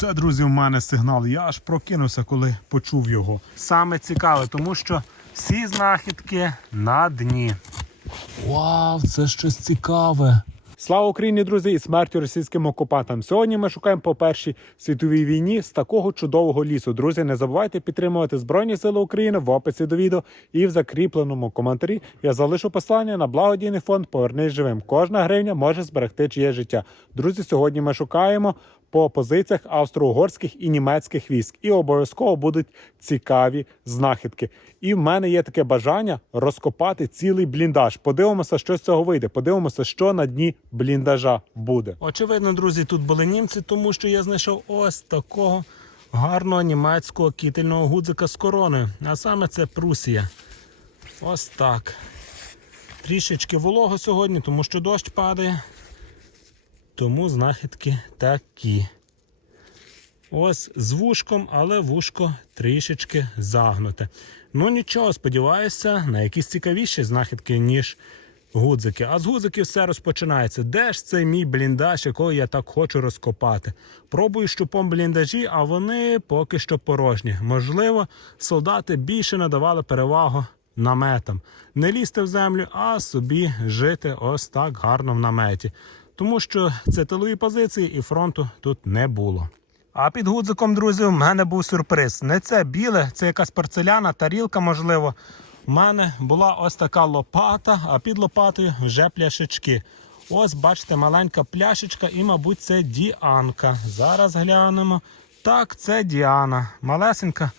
Оце, друзі, в мене сигнал. Я аж прокинувся, коли почув його. Саме цікаве, тому що всі знахідки на дні. Вау, це щось цікаве. Слава Україні, друзі, і смертю російським окупантам. Сьогодні ми шукаємо по першій світовій війні з такого чудового лісу. Друзі, не забувайте підтримувати Збройні Сили України в описі до відео і в закріпленому коментарі. Я залишу послання на благодійний фонд Повернись живим. Кожна гривня може зберегти чиє життя. Друзі, сьогодні ми шукаємо по позиціях австро-угорських і німецьких військ. І обов'язково будуть цікаві знахідки. І в мене є таке бажання розкопати цілий бліндаж. Подивимося, що з цього вийде. Подивимося, що на дні бліндажа буде. Очевидно, друзі, тут були німці, тому що я знайшов ось такого гарного німецького кітельного гудзика з короною. А саме це Прусія. Ось так. Трішечки волого сьогодні, тому що дощ падає. Тому знахідки такі. Ось з вушком, але вушко трішечки загнуте. Ну нічого, сподіваюся, на якісь цікавіші знахідки, ніж гудзики. А з гудзиків все розпочинається. Де ж цей мій бліндаж, якого я так хочу розкопати? Пробую щупом бліндажі, а вони поки що порожні. Можливо, солдати більше надавали перевагу наметам. Не лізти в землю, а собі жити ось так гарно в наметі. Тому що це тилові позиції і фронту тут не було. А під гудзиком, друзі, у мене був сюрприз. Не це біле, це якась порцеляна, тарілка, можливо. У мене була ось така лопата, а під лопатою вже пляшечки. Ось, бачите, маленька пляшечка, і, мабуть, це Діанка. Зараз глянемо. Так, це Діана. Малесенька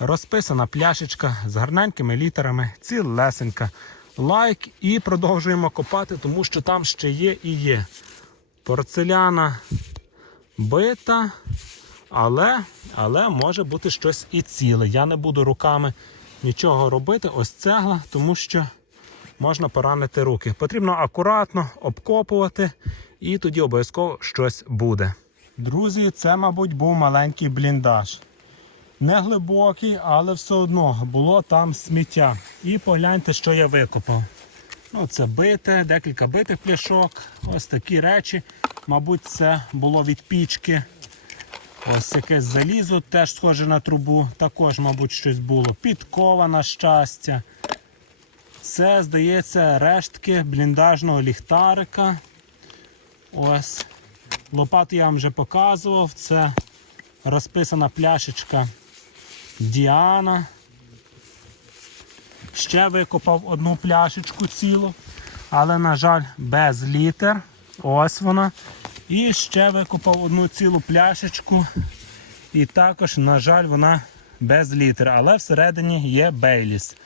розписана пляшечка з гарненькими літерами, цілесенька. Лайк і продовжуємо копати, тому що там ще є і є. Порцеляна бита, але, але може бути щось і ціле. Я не буду руками нічого робити. Ось цегла, тому що можна поранити руки. Потрібно акуратно обкопувати, і тоді обов'язково щось буде. Друзі, це, мабуть, був маленький бліндаж. Не глибокий, але все одно було там сміття. І погляньте, що я викопав. Ну, Це бите, декілька битих пляшок. Ось такі речі. Мабуть, це було від пічки. Ось якесь залізо теж схоже на трубу. Також, мабуть, щось було. Підкова на щастя. Це, здається, рештки бліндажного ліхтарика. Ось. Лопату я вам вже показував. Це розписана пляшечка Діана. Ще викопав одну пляшечку цілу, але, на жаль, без літер. Ось вона. І ще викопав одну цілу пляшечку. І також, на жаль, вона без літер. Але всередині є Бейліс.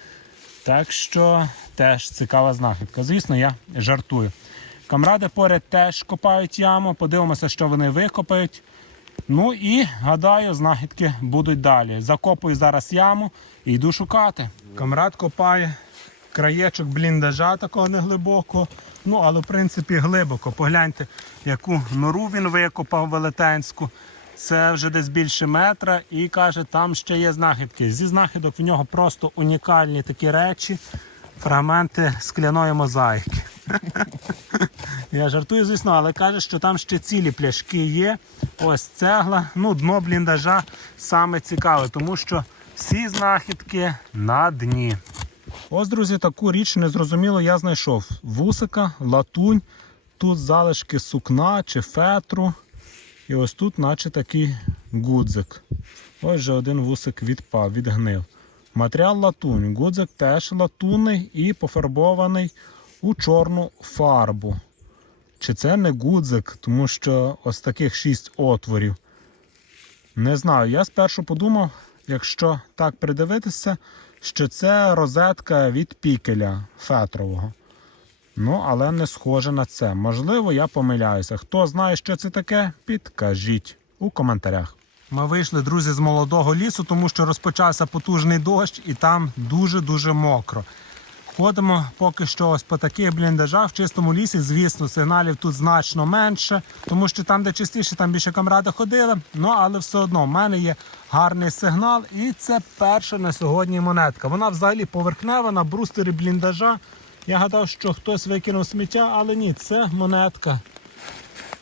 Так що теж цікава знахідка. Звісно, я жартую. Камради поряд теж копають яму. Подивимося, що вони викопають. Ну і гадаю, знахідки будуть далі. Закопую зараз яму і йду шукати. Камрад копає краєчок бліндажа такого неглибокого. Ну, але в принципі глибоко. Погляньте, яку нору він викопав велетенську. Це вже десь більше метра і каже, там ще є знахідки. Зі знахідок в нього просто унікальні такі речі, фрагменти скляної мозаїки. Я жартую, звісно, але каже, що там ще цілі пляшки є. Ось цегла. Ну, дно бліндажа саме цікаве, тому що всі знахідки на дні. Ось, друзі, таку річ незрозуміло я знайшов. Вусика, латунь, тут залишки сукна чи фетру. І ось тут, наче такий гудзик. Ось же один вусик відпав, відгнив. Матеріал латунь. Гудзик теж латунний і пофарбований у чорну фарбу. Чи це не гудзик, тому що ось таких шість отворів. Не знаю. Я спершу подумав, якщо так придивитися, що це розетка від пікеля фетрового. Ну, але не схоже на це. Можливо, я помиляюся. Хто знає, що це таке, підкажіть у коментарях. Ми вийшли, друзі, з молодого лісу, тому що розпочався потужний дощ і там дуже-дуже мокро. Ходимо поки що ось по таких бліндажах в чистому лісі. Звісно, сигналів тут значно менше, тому що там, де чистіше, там більше камради ходили. Ну, але все одно в мене є гарний сигнал, і це перша на сьогодні монетка. Вона взагалі поверхнева на брустері бліндажа. Я гадав, що хтось викинув сміття, але ні, це монетка.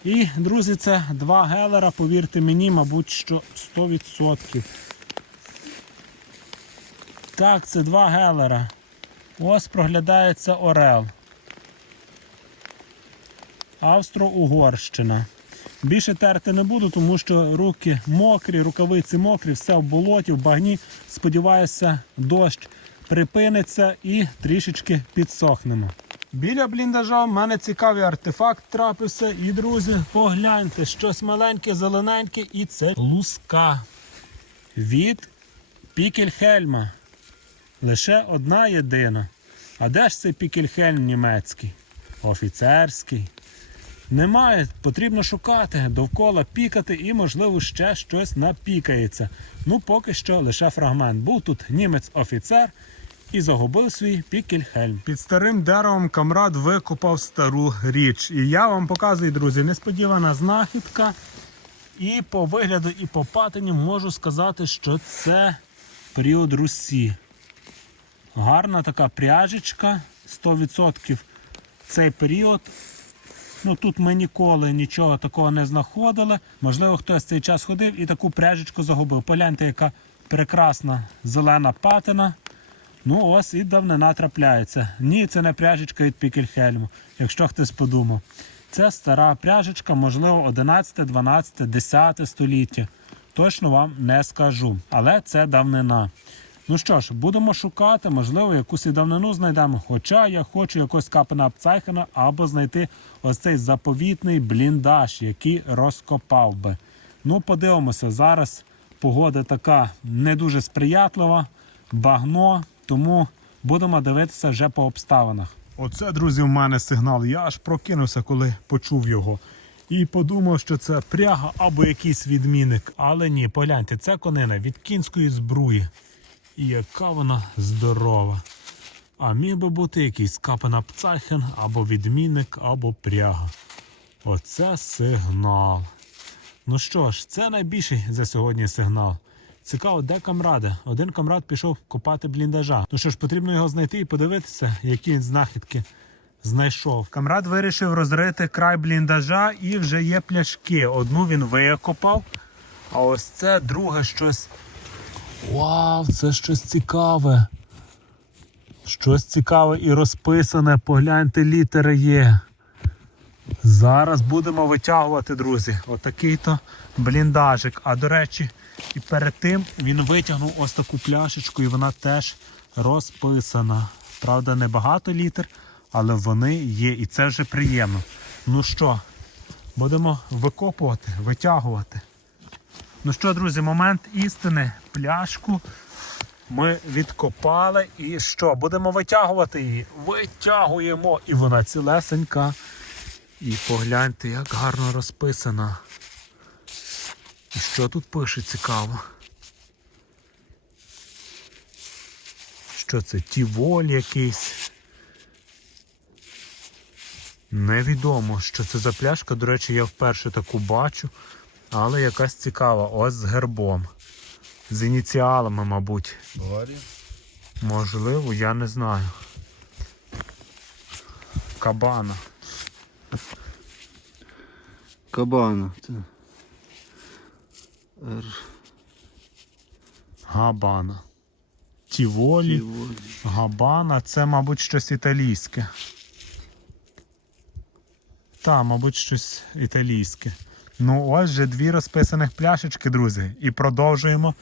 І, друзі, це два гелера, повірте мені, мабуть, що 100%. Так, це два гелера. Ось проглядається Орел. Австро-Угорщина. Більше терти не буду, тому що руки мокрі, рукавиці мокрі, все в болоті, в багні. Сподіваюся, дощ припиниться і трішечки підсохнемо. Біля бліндажа в мене цікавий артефакт трапився. І, друзі, погляньте, щось маленьке, зелененьке, і це луска від Пікельхельма. Лише одна єдина. А де ж цей Пікельхельм німецький? Офіцерський. Немає, потрібно шукати, довкола пікати і, можливо, ще щось напікається. Ну, поки що лише фрагмент. Був тут німець-офіцер і загубив свій пікельхельм. Під старим деревом камрад викопав стару річ. І я вам показую, друзі, несподівана знахідка. І по вигляду, і по патині можу сказати, що це період Русі. Гарна така пряжечка, 100% цей період. Ну тут ми ніколи нічого такого не знаходили. Можливо, хтось цей час ходив і таку пряжечку загубив. Погляньте, яка прекрасна зелена патина. Ну ось і давнина трапляється. Ні, це не пряжечка від Пікельхельму, якщо хтось подумав. Це стара пряжечка, можливо, 11, 12, 10 століття. Точно вам не скажу. Але це давнина. Ну що ж, будемо шукати, можливо, якусь і давнину знайдемо. Хоча я хочу якось капена Апцайхена або знайти ось цей заповітний бліндаж, який розкопав би. Ну, подивимося, зараз погода така не дуже сприятлива, багно, тому будемо дивитися вже по обставинах. Оце, друзі, в мене сигнал. Я аж прокинувся, коли почув його. І подумав, що це пряга або якийсь відмінник. Але ні, погляньте, це конина від кінської збруї. І яка вона здорова. А міг би бути якийсь капена пцахен, або відмінник, або пряга. Оце сигнал. Ну що ж, це найбільший за сьогодні сигнал. Цікаво, де камради? Один камрад пішов копати бліндажа. Ну що ж, потрібно його знайти і подивитися, які він знахідки знайшов. Камрад вирішив розрити край бліндажа і вже є пляшки. Одну він викопав, а ось це друге щось. Вау, це щось цікаве. Щось цікаве і розписане. Погляньте, літери є. Зараз будемо витягувати, друзі. Отакий то бліндажик. А до речі, і перед тим він витягнув ось таку пляшечку, і вона теж розписана. Правда, не багато літер, але вони є. І це вже приємно. Ну що, будемо викопувати, витягувати. Ну що, друзі, момент істини. Пляшку ми відкопали. І що? Будемо витягувати її. Витягуємо. І вона цілесенька. І погляньте, як гарно розписана. І що тут пише цікаво? Що це? Тіволь якийсь? Невідомо, що це за пляшка. До речі, я вперше таку бачу. Але якась цікава. Ось з гербом. З ініціалами, мабуть. Говори. Можливо, я не знаю. Кабана. Кабана. Р. Габана. Тіволі. Тіволі. Габана це, мабуть, щось італійське. Та, мабуть, щось італійське. Ну, ось же дві розписаних пляшечки, друзі. І продовжуємо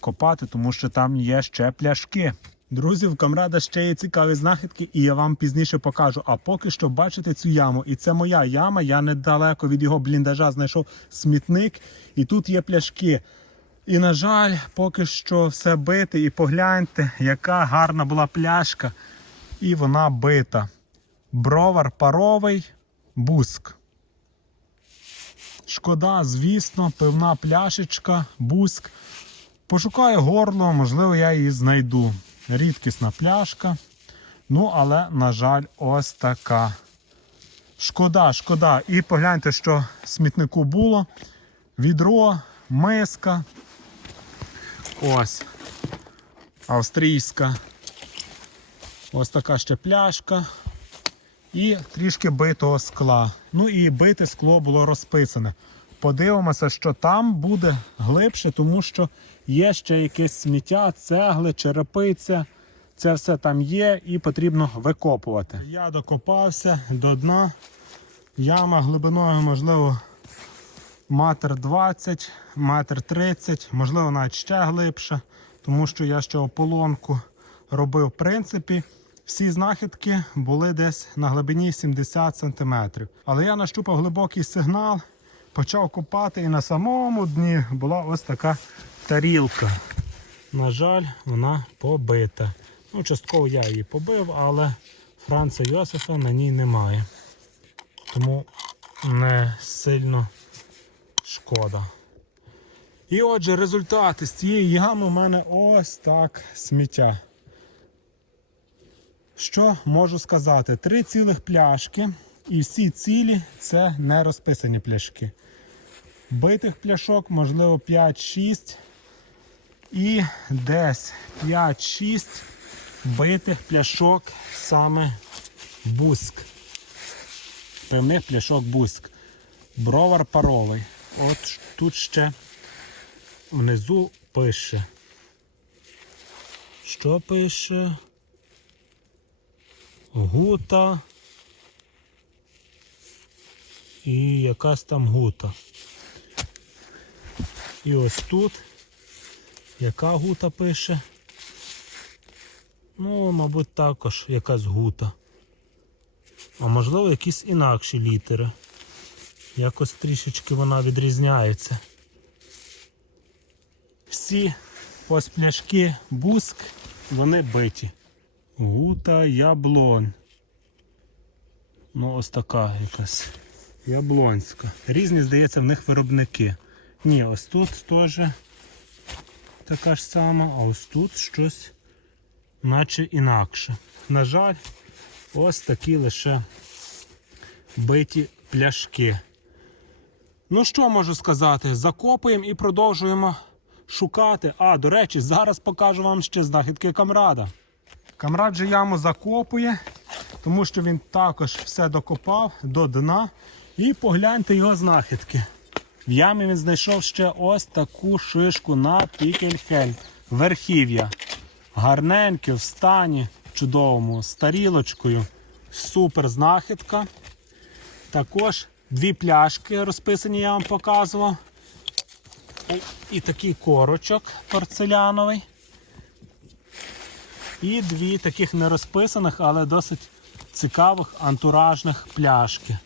копати, тому що там є ще пляшки. Друзі, в камрада ще є цікаві знахідки, і я вам пізніше покажу. А поки що бачите цю яму. І це моя яма. Я недалеко від його бліндажа знайшов смітник, і тут є пляшки. І, на жаль, поки що все бите. І погляньте, яка гарна була пляшка. І вона бита. Бровар паровий, буск. Шкода, звісно, пивна пляшечка, буск. Пошукаю горло, можливо, я її знайду. Рідкісна пляшка. Ну, але, на жаль, ось така. Шкода, шкода. І погляньте, що в смітнику було. Відро, миска. Ось. Австрійська. Ось така ще пляшка. І трішки битого скла. Ну і бите скло було розписане. Подивимося, що там буде глибше, тому що є ще якесь сміття, цегли, черепиця. Це все там є і потрібно викопувати. Я докопався до дна. Яма глибиною, можливо, метр 20, метр 30, можливо, навіть ще глибше, тому що я ще ополонку робив. В принципі, всі знахідки були десь на глибині 70 см. Але я нащупав глибокий сигнал, почав копати, і на самому дні була ось така тарілка. На жаль, вона побита. Ну, частково я її побив, але Франца Йосифа на ній немає. Тому не сильно шкода. І отже, результати з цієї ями у мене ось так сміття. Що можу сказати? Три цілих пляшки, і всі цілі це не розписані пляшки. Битих пляшок, можливо, 5-6. І десь 5-6 битих пляшок саме буск. Певних пляшок буск. Бровар паровий. От тут ще внизу пише. Що пише? Гута. І якась там гута. І ось тут. Яка гута пише? Ну, мабуть, також якась гута. А можливо, якісь інакші літери. Якось трішечки вона відрізняється. Всі ось пляшки буск, вони биті. Гута яблонь. Ну, ось така якась. Яблонська. Різні, здається, в них виробники. Ні, ось тут теж така ж сама, а ось тут щось наче інакше. На жаль, ось такі лише биті пляшки. Ну що можу сказати? Закопуємо і продовжуємо шукати. А, до речі, зараз покажу вам ще знахідки камрада. Камрад же яму закопує, тому що він також все докопав до дна. І погляньте його знахідки. В ямі він знайшов ще ось таку шишку на пікельхель. Верхів'я. Гарненьке, в стані чудовому, з тарілочкою. Супер знахідка. Також дві пляшки розписані, я вам показував. І, такий корочок порцеляновий. І дві таких нерозписаних, але досить цікавих антуражних пляшки.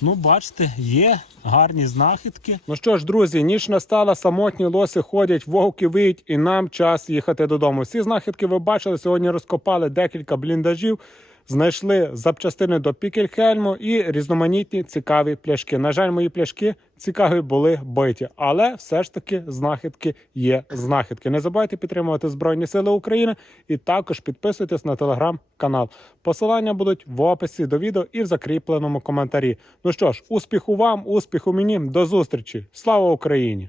Ну, бачите, є гарні знахідки. Ну що ж, друзі, ніч настала, самотні лоси ходять, вовки виють, і нам час їхати додому. Всі знахідки ви бачили. Сьогодні розкопали декілька бліндажів, знайшли запчастини до Пікельхельму і різноманітні цікаві пляшки. На жаль, мої пляшки цікаві були биті, але все ж таки знахідки є знахідки. Не забувайте підтримувати Збройні Сили України і також підписуйтесь на телеграм-канал. Посилання будуть в описі до відео і в закріпленому коментарі. Ну що ж, успіху вам, успіху мені, до зустрічі! Слава Україні!